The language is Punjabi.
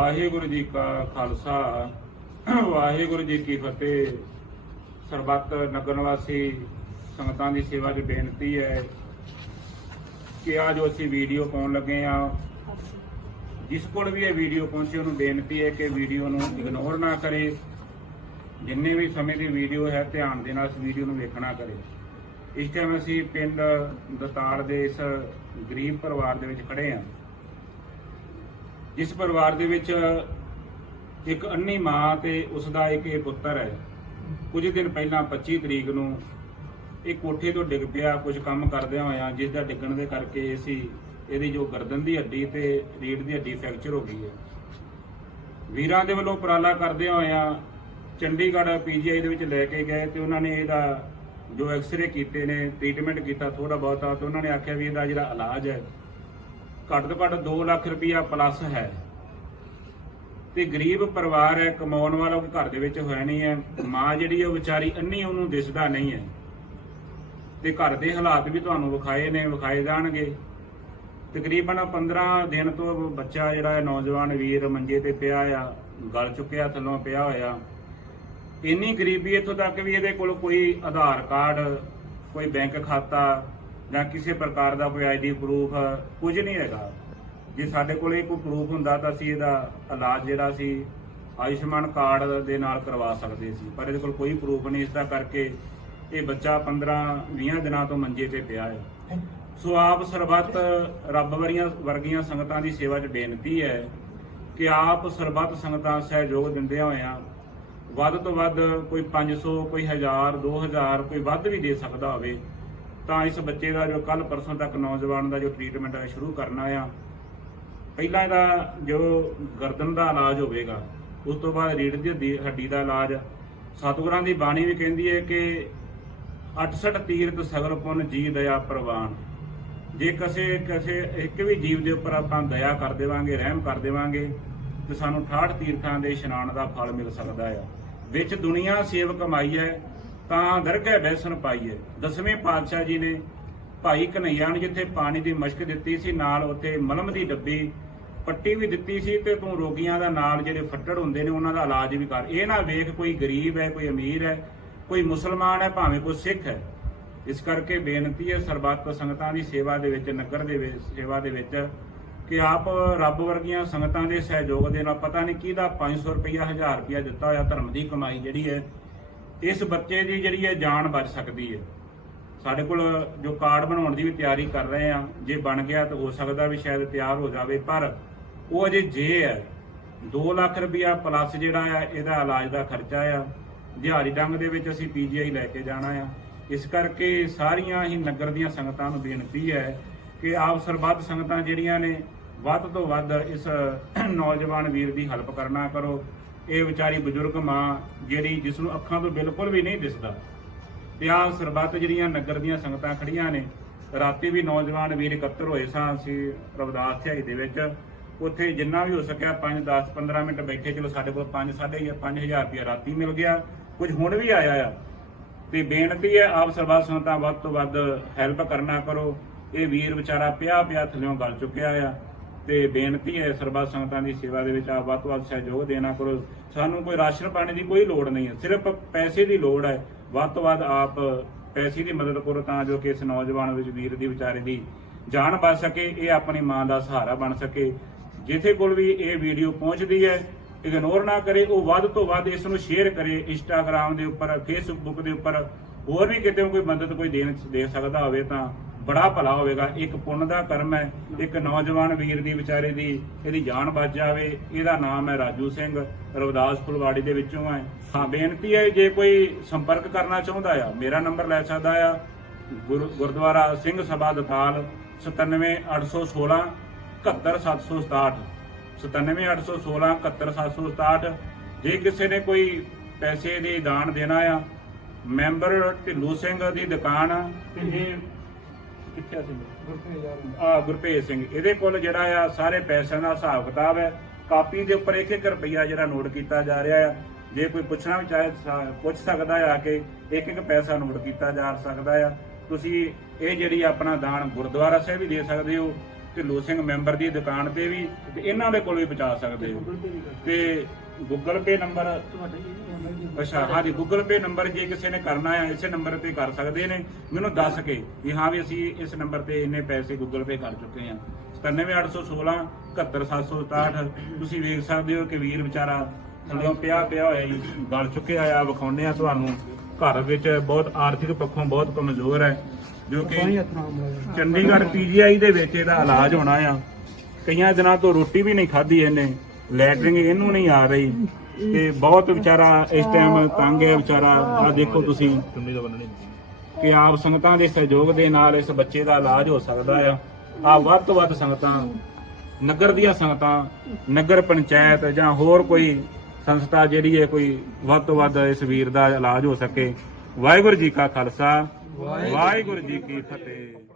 ਵਾਹਿਗੁਰੂ ਜੀ ਕਾ ਖਾਲਸਾ, ਵਾਹਿਗੁਰੂ ਜੀ ਕੀ ਫਤਿਹ। ਸਰਬੱਤ ਨਗਰ ਨਿਵਾਸੀ ਸੰਗਤਾਂ ਦੀ ਸੇਵਾ 'ਚ ਬੇਨਤੀ ਹੈ ਕਿ ਆ ਜੋ ਅਸੀਂ ਵੀਡੀਓ ਪਾਉਣ ਲੱਗੇ ਆ ਜਿਸ ਕੋਲ ਵੀ ਇਹ ਵੀਡੀਓ ਪਹੁੰਚੇ, ਉਹਨੂੰ ਬੇਨਤੀ ਹੈ ਕਿ ਵੀਡੀਓ ਨੂੰ ਇਗਨੋਰ ਨਾ ਕਰੇ। ਜਿੰਨੇ ਵੀ ਸਮੇਂ ਦੀ ਵੀਡੀਓ ਹੈ, ਧਿਆਨ ਦੇ ਨਾਲ ਇਸ ਵੀਡੀਓ ਨੂੰ ਵੇਖਣਾ ਕਰੇ। ਇਸ ਟਾਈਮ ਅਸੀਂ ਪਿੰਡ ਦਤਾਲ ਦੇ ਇਸ ਗਰੀਬ ਪਰਿਵਾਰ ਦੇ ਵਿੱਚ ਖੜੇ ਹਾਂ। ਜਿਸ ਪਰਿਵਾਰ ਦੇ ਵਿੱਚ ਇੱਕ ਅੰਨੀ ਮਾਂ ਤੇ ਉਸ ਦਾ ਇੱਕ ਇਹ ਪੁੱਤਰ ਹੈ। ਕੁਝ ਦਿਨ ਪਹਿਲਾਂ 25 ਤਰੀਕ ਨੂੰ ਇਹ ਕੋਠੇ ਤੋਂ ਡਿੱਗ ਪਿਆ, ਕੁਝ ਕੰਮ ਕਰਦਿਆਂ ਹੋਇਆਂ, ਜਿਸ ਦਾ ਡਿੱਗਣ ਦੇ ਕਰਕੇ ਅਸੀਂ ਇਹਦੀ ਜੋ ਗਰਦਨ ਦੀ ਹੱਡੀ ਤੇ ਰੀੜ ਦੀ ਹੱਡੀ ਫ੍ਰੈਕਚਰ ਹੋ ਗਈ ਹੈ। ਵੀਰਾਂ ਦੇ ਵੱਲੋਂ ਉਪਰਾਲਾ ਕਰਦਿਆਂ ਹੋਇਆਂ ਚੰਡੀਗੜ੍ਹ ਪੀਜੀਆਈ ਦੇ ਵਿੱਚ ਲੈ ਕੇ ਗਏ ਤੇ ਉਹਨਾਂ ਨੇ ਇਹਦਾ ਜੋ ਐਕਸ-ਰੇ ਕੀਤੇ ਨੇ, ਟ੍ਰੀਟਮੈਂਟ ਕੀਤਾ ਥੋੜਾ ਬਹੁਤਾ, ਤੇ ਉਹਨਾਂ ਨੇ ਆਖਿਆ ਵੀ ਇਹਦਾ ਜਿਹੜਾ ਇਲਾਜ ਹੈ ਘੱਟ ਤੋਂ ਘੱਟ 2 ਲੱਖ ਰੁਪਇਆ ਪਲੱਸ ਹੈ। ਤੇ ਗਰੀਬ ਪਰਿਵਾਰ ਹੈ, ਕਮਾਉਣ ਵਾਲਾ ਕੋਈ ਘਰ ਦੇ ਵਿੱਚ ਹੋਇਆ ਨਹੀਂ ਹੈ। ਮਾਂ ਜਿਹੜੀ ਉਹ ਵਿਚਾਰੀ ਅੰਨੀ ਉਹਨੂੰ ਦਿਸਦਾ ਨਹੀਂ ਹੈ। ਤੇ ਘਰ ਦੇ ਹਾਲਾਤ ਵੀ ਤੁਹਾਨੂੰ ਵਿਖਾਏ ਨੇ, ਵਿਖਾਏ ਜਾਣਗੇ। ਤਕਰੀਬਨ 15 ਦਿਨ ਤੋਂ ਬੱਚਾ ਜਿਹੜਾ ਹੈ, ਨੌਜਵਾਨ ਵੀਰ ਮੰਜੇ ਤੇ ਪਿਆ ਆ, ਗਲ ਚੁੱਕਿਆ, ਥੱਲੋਂ ਪਿਆ ਹੋਇਆ। ਇੰਨੀ ਗਰੀਬੀ ਇੱਥੋਂ ਤੱਕ ਵੀ ਇਹਦੇ ਕੋਲ ਕੋਈ ਆਧਾਰ ਕਾਰਡ, ਕੋਈ ਬੈਂਕ ਖਾਤਾ ਜਾਂ ਕਿਸੇ ਪ੍ਰਕਾਰ ਦਾ ਕੋਈ ਆਈਡੀ ਪ੍ਰੂਫ ਕੁਝ ਨਹੀਂ ਹੈਗਾ। ਜੇ ਸਾਡੇ ਕੋਲ ਇਹ ਕੋਈ ਪ੍ਰੂਫ ਹੁੰਦਾ ਤਾਂ ਅਸੀਂ ਇਹਦਾ ਇਲਾਜ ਜਿਹੜਾ ਸੀ, ਆਯੁਸ਼ਮਾਨ ਕਾਰਡ ਦੇ ਨਾਲ ਕਰਵਾ ਸਕਦੇ ਸੀ। ਪਰ ਇਹਦੇ ਕੋਲ ਕੋਈ ਪ੍ਰੂਫ ਨਹੀਂ, ਇਸ ਦਾ ਕਰਕੇ ਇਹ ਬੱਚਾ 15 20 ਦਿਨਾਂ ਤੋਂ ਮੰਜੇ ਤੇ ਪਿਆ ਹੈ। ਸੋ ਆਪ ਸਰਬੱਤ ਰੱਬ ਵਰੀਆਂ ਵਰਗੀਆਂ ਸੰਗਤਾਂ ਦੀ ਸੇਵਾ 'ਚ ਬੇਨਤੀ ਹੈ ਕਿ ਆਪ ਸਰਬੱਤ ਸੰਗਤਾਂ ਸਹਿਯੋਗ ਦਿੰਦਿਆਂ ਹੋਇਆਂ ਵੱਧ ਤੋਂ ਵੱਧ ਕੋਈ 500 ਕੋਈ 1000 2000 ਕੋਈ ਵੱਧ ਵੀ ਦੇ ਸਕਦਾ ਹੋਵੇ। ਤਾਂ ਇਸ ਬੱਚੇ ਦਾ ਜੋ ਕੱਲ ਪਰਸੋਂ ਤੱਕ ਨੌਜਵਾਨ ਦਾ ਜੋ ਟ੍ਰੀਟਮੈਂਟ ਹੈ, ਸ਼ੁਰੂ ਕਰਨਾ ਆ, ਪਹਿਲਾਂ ਇਹਦਾ ਜੋ ਗਰਦਨ ਦਾ ਇਲਾਜ ਹੋਵੇਗਾ, ਉਸ ਤੋਂ ਬਾਅਦ ਰੀੜ ਦੀ ਹੱਡੀ- ਦਾ ਇਲਾਜ। ਸਤਿਗੁਰਾਂ ਦੀ ਬਾਣੀ ਵੀ ਕਹਿੰਦੀ ਹੈ ਕਿ 68 ਤੀਰਥ ਸਗਲ ਪੁੰਨ ਜੀ ਦਇਆ ਪ੍ਰਵਾਨ। ਜੇ ਕਿਸੇ ਕਿਸੇ ਇੱਕ ਵੀ ਜੀਵ ਦੇ ਉੱਪਰ ਆਪਾਂ ਦਇਆ ਕਰ ਦੇਵਾਂਗੇ, ਰਹਿਮ ਕਰ ਦੇਵਾਂਗੇ, ਤੇ ਸਾਨੂੰ 68 ਤੀਰਥਾਂ ਦੇ ਇਸ਼ਨਾਨ ਦਾ ਫਲ ਮਿਲ ਸਕਦਾ ਆ। ਵਿੱਚ ਦੁਨੀਆ ਸੇਵ ਕਮਾਈ ਹੈ ਤਾਂ ਦਰਗਹਿ ਬੈਸਨ ਪਾਈ ਹੈ ਦਸਵੇਂ ਪਾਤਸ਼ਾਹ ਜੀ ਨੇ ਭਾਈ ਕਨਈਆ ਨੂੰ ਜਿੱਥੇ ਪਾਣੀ ਦੀ ਮਸ਼ਕ ਦਿੱਤੀ ਸੀ, ਨਾਲ ਉੱਥੇ ਮਲਮ ਦੀ ਡੱਬੀ ਪੱਟੀ ਵੀ ਦਿੱਤੀ ਸੀ ਤੇ ਤੂੰ ਰੋਗੀਆਂ ਦਾ ਨਾਲ ਜਿਹੜੇ ਫੱਟੜ ਹੁੰਦੇ ਨੇ, ਉਹਨਾਂ ਦਾ ਇਲਾਜ ਵੀ ਕਰ। ਇਹ ਨਾ ਵੇਖ ਕੋਈ ਗਰੀਬ ਹੈ, ਕੋਈ ਅਮੀਰ ਹੈ, ਕੋਈ ਮੁਸਲਮਾਨ ਹੈ, ਭਾਵੇਂ ਕੋਈ ਸਿੱਖ ਹੈ। ਇਸ ਕਰਕੇ ਬੇਨਤੀ ਹੈ ਸਰਬੱਤ ਸੰਗਤਾਂ ਦੀ ਸੇਵਾ ਦੇ ਵਿੱਚ, ਨਗਰ ਦੇ ਵਿੱਚ, ਸੇਵਾ ਦੇ ਵਿੱਚ ਕਿ ਆਪ ਰੱਬ ਵਰਗੀਆਂ ਸੰਗਤਾਂ ਦੇ ਸਹਿਯੋਗ ਦੇ ਨਾਲ ਪਤਾ ਨਹੀਂ ਕਿਹਦਾ 500 ਰੁਪਇਆ 1000 ਰੁਪਇਆ ਦਿੱਤਾ ਹੋਇਆ ਧਰਮ ਦੀ ਕਮਾਈ ਜਿਹੜੀ ਹੈ ਇਸ ਬੱਚੇ ਦੀ ਜਿਹੜੀ ਹੈ ਜਾਨ ਬਚ ਸਕਦੀ ਹੈ। ਸਾਡੇ ਕੋਲ ਜੋ ਕਾਰਡ ਬਣਾਉਣ ਦੀ ਵੀ ਤਿਆਰੀ ਕਰ ਰਹੇ ਆ ਜੇ ਬਣ ਗਿਆ ਤਾਂ ਹੋ ਸਕਦਾ ਵੀ ਸ਼ਾਇਦ ਤਿਆਰ ਹੋ ਜਾਵੇ, ਪਰ ਉਹ ਅਜੇ ਜੇ ਹੈ। 2 ਲੱਖ ਰੁਪਇਆ ਪਲੱਸ ਜਿਹੜਾ ਆ ਇਹਦਾ ਇਲਾਜ ਦਾ ਖਰਚਾ ਆ। ਦਿਹਾੜੀ ਡੰਗ ਦੇ ਵਿੱਚ ਅਸੀਂ ਪੀਜੀਆਈ ਲੈ ਕੇ ਜਾਣਾ ਆ। ਇਸ ਕਰਕੇ ਸਾਰੀਆਂ ਹੀ ਨਗਰ ਦੀਆਂ ਸੰਗਤਾਂ ਨੂੰ ਬੇਨਤੀ ਹੈ ਕਿ ਆਪ ਸਰਬੱਤ ਸੰਗਤਾਂ ਜਿਹੜੀਆਂ ਨੇ, ਵੱਧ ਤੋਂ ਵੱਧ ਇਸ ਨੌਜਵਾਨ ਵੀਰ ਦੀ ਹੈਲਪ ਕਰਨਾ ਕਰੋ। ਇਹ ਵਿਚਾਰੀ ਬਜ਼ੁਰਗ ਮਾਂ ਜਿਹੜੀ ਜਿਸ ਨੂੰ ਅੱਖਾਂ ਤੋਂ ਬਿਲਕੁਲ ਵੀ ਨਹੀਂ ਦਿਸਦਾ। ਤੇ ਆਹ ਸਰਬੱਤ ਜਿਹੜੀਆਂ ਨਗਰ ਦੀਆਂ ਸੰਗਤਾਂ ਖੜੀਆਂ ਨੇ, ਰਾਤੀ ਵੀ ਨੌਜਵਾਨ ਵੀਰ ਇਕੱਤਰ ਹੋਏ ਸਾਂ, ਅਸੀਂ ਰਵਦਾਸ ਥਿਆਈ ਦੇ ਵਿੱਚ। ਉੱਥੇ ਜਿੰਨਾ ਵੀ ਹੋ ਸਕਿਆ 5 10 15 ਮਿੰਟ ਬੈਠੇ, ਚਲੋ ਸਾਡੇ ਕੋਲ 5 5.5 5000 ਰੁਪਇਆ ਰਾਤੀ ਮਿਲ ਗਿਆ। ਕੁਝ ਹੁਣ ਵੀ ਆਇਆ ਆ। ਤੇ ਬੇਨਤੀ ਹੈ, ਆਪ ਸਰਬੱਤ ਸੰਗਤਾਂ ਵੱਧ ਤੋਂ ਵੱਧ ਹੈਲਪ ਕਰਨਾ ਕਰੋ। ਇਹ ਵੀਰ ਵਿਚਾਰਾ ਪਿਆ ਪਿਆ ਥੱਲਿਓਂ ਗਲ ਚੁੱਕਿਆ ਆ। ਤੇ ਬੇਨਤੀ ਹੈ ਸਰਬੱਤ ਸੰਗਤਾਂ ਦੀ ਸੇਵਾ ਦੇ ਵਿੱਚ ਆਪ ਵੱਧ ਤੋਂ ਵੱਧ ਸਹਿਯੋਗ ਦੇਣਾ ਕਰੋ। ਸਾਨੂੰ ਕੋਈ ਰਾਸ਼ਨ ਪਾਣੀ ਦੀ ਕੋਈ ਲੋੜ ਨਹੀਂ ਹੈ, ਸਿਰਫ ਪੈਸੇ ਦੀ ਲੋੜ ਹੈ। ਵੱਧ ਤੋਂ ਵੱਧ ਆਪ ਪੈਸੇ ਦੀ ਮਦਦ ਕਰੋ ਤਾਂ ਜੋ ਕਿ ਇਸ ਨੌਜਵਾਨ ਵਿੱਚ ਵੀਰ ਦੀ, ਵਿਚਾਰੇ ਦੀ ਜਾਨ ਬਚ ਸਕੇ, ਇਹ ਆਪਣੀ ਮਾਂ ਦਾ ਸਹਾਰਾ ਬਣ ਸਕੇ। ਜਿੱਥੇ ਕੋਲ ਵੀ ਇਹ ਵੀਡੀਓ ਪਹੁੰਚਦੀ ਹੈ ਇਗਨੋਰ ਨਾ ਕਰੇ, ਉਹ ਵੱਧ ਤੋਂ ਵੱਧ ਇਸ ਨੂੰ ਸ਼ੇਅਰ ਕਰੇ ਇੰਸਟਾਗ੍ਰam ਦੇ ਉੱਪਰ ਫੇਸਬੁੱਕ ਦੇ ਉੱਪਰ। ਹੋਰ ਵੀ ਕਿਤੇ ਕੋਈ ਮਦਦ, ਕੋਈ ਦੇਣ ਦੇ ਸਕਦਾ ਹੋਵੇ ਤਾਂ ਬੜਾ ਭਲਾ ਹੋਵੇਗਾ। ਇੱਕ ਪੁੰਨ ਦਾ ਕਰਮ ਹੈ, ਇੱਕ ਨੌਜਵਾਨ ਵੀਰ ਦੀ ਵਿਚਾਰੇ ਦੀ, ਇਹਦੀ ਜਾਨ ਬਚ ਜਾਵੇ, ਇਹਦਾ ਨਾਮ ਹੈ ਰਾਜੂ ਸਿੰਘ, ਰਵਿਦਾਸ ਫੁਲਵਾੜੀ ਦੇ ਵਿੱਚੋਂ ਹੈ। ਹਾਂ, ਬੇਨਤੀ ਹੈ, ਜੇ ਕੋਈ ਸੰਪਰਕ ਕਰਨਾ ਚਾਹੁੰਦਾ ਆ, ਮੇਰਾ ਨੰਬਰ ਲੈ ਸਕਦਾ ਆ, ਗੁਰੂ- ਗੁਰਦੁਆਰਾ ਸਿੰਘ ਸਭਾ ਦਤਾਲ 97816 71767 97816 71767 ਜੇ ਕਿਸੇ ਨੇ ਕੋਈ ਪੈਸੇ ਦੀ ਦਾਨ ਦੇਣਾ ਆ, ਮੈਂਬਰ ਢਿੱਲੂ ਸਿੰਘ ਦੀ ਦੁਕਾਨ ਆ, ਤੇ ਇਹ ਕਿੱਥੇ ਆ ਗੁਰਪ੍ਰੀਤ ਸਿੰਘ। ਇਹਦੇ ਕੋਲ ਜਿਹੜਾ ਆ ਸਾਰੇ ਪੈਸਿਆਂ ਦਾ ਹਿਸਾਬ ਕਿਤਾਬ ਹੈ। ਕਾਪੀ ਦੇ ਉੱਪਰ ਇੱਕ ਇੱਕ ਰੁਪਈਆ ਜਿਹੜਾ ਨੋਟ ਕੀਤਾ ਜਾ ਰਿਹਾ ਆ। ਜੇ ਕੋਈ ਪੁੱਛਣਾ ਵੀ ਚਾਹੇ ਪੁੱਛ ਸਕਦਾ ਆ ਕਿ ਇੱਕ ਇੱਕ ਪੈਸਾ ਨੋਟ ਕੀਤਾ ਜਾ ਸਕਦਾ ਆ। ਤੁਸੀਂ ਇਹ ਜਿਹੜੀ ਆਪਣਾ ਦਾਨ ਗੁਰਦੁਆਰਾ ਸਾਹਿਬ ਵੀ ਦੇ ਸਕਦੇ ਹੋ ਢਿੱਲੂ ਸਿੰਘ ਮੈਂਬਰ ਦੀ ਦੁਕਾਨ ਤੇ ਵੀ ਤੇ ਇਹਨਾਂ ਦੇ ਕੋਲ ਵੀ ਪਹੁੰਚਾ ਸਕਦੇ ਹੋ। ਤੇ ਗੂਗਲ ਪੇ ਨੰਬਰ ਅੱਛਾ ਹਾਂਜੀ ਗੂਗਲ ਪੇ ਨੰਬਰ ਜੇ ਕਿਸੇ ਨੇ ਕਰਨਾ ਹੈ ਇਸੇ ਨੰਬਰ ਤੇ ਕਰ ਸਕਦੇ ਨੇ। ਮੈਨੂੰ ਦੱਸ ਕੇ ਵੀ ਹਾਂ ਵੀ ਅਸੀਂ ਇਸ ਨੰਬਰ ਤੇ ਇੰਨੇ ਪੈਸੇ ਗੂਗਲ ਪੇ ਕਰ ਚੁੱਕੇ ਹਾਂ 97816 71767 ਤੁਸੀਂ ਵੇਖ ਸਕਦੇ ਹੋ ਕਿ ਵੀਰ ਵਿਚਾਰਾ ਥੱਲੋਂ ਪਿਆ ਪਿਆ ਹੋਇਆ ਜੀ ਗਲ ਚੁੱਕਿਆ ਆ ਵਿਖਾਉਂਦੇ ਆ ਤੁਹਾਨੂੰ। ਘਰ ਵਿੱਚ ਬਹੁਤ ਆਰਥਿਕ ਪੱਖੋਂ ਬਹੁਤ ਕਮਜ਼ੋਰ ਹੈ ਜੋ ਕਿ ਚੰਡੀਗੜ੍ਹ ਪੀਜੀਆਈ ਦੇ ਵਿੱਚ ਇਹਦਾ ਇਲਾਜ ਹੋਣਾ ਆ। ਕਈਆਂ ਦਿਨਾਂ ਤੋਂ ਰੋਟੀ ਵੀ ਨਹੀਂ ਖਾਧੀ ਇਹਨੇ। ਲੈਟਰਿੰਗ ਇਹਨੂੰ ਨਹੀਂ ਆ ਰਹੀ। ਤੇ ਬਹੁਤ ਵਿਚਾਰਾ ਇਸ ਟਾਈਮ ਤੰਗ ਹੈ ਵਿਚਾਰਾ। ਆ ਦੇਖੋ ਤੁਸੀਂ ਕਿ ਆਪ ਸੰਗਤਾਂ ਦੇ ਸਹਿਯੋਗ ਦੇ ਨਾਲ ਇਸ ਬੱਚੇ ਦਾ ਇਲਾਜ ਹੋ ਸਕਦਾ ਆ। ਆ ਵੱਧ ਤੋਂ ਵੱਧ ਸੰਗਤਾਂ, ਨਗਰ ਦੀਆਂ ਸੰਗਤਾਂ, ਨਗਰ ਪੰਚਾਇਤ ਜਾਂ ਹੋਰ ਕੋਈ ਸੰਸਥਾ ਜਿਹੜੀ ਹੈ ਕੋਈ ਵੱਧ ਤੋਂ ਵੱਧ ਇਸ ਵੀਰ ਦਾ ਇਲਾਜ ਹੋ ਸਕੇ। ਵਾਹਿਗੁਰੂ ਜੀ ਕਾ ਖਾਲਸਾ, ਵਾਹਿਗੁਰੂ ਜੀ ਕੀ ਫਤਿਹ।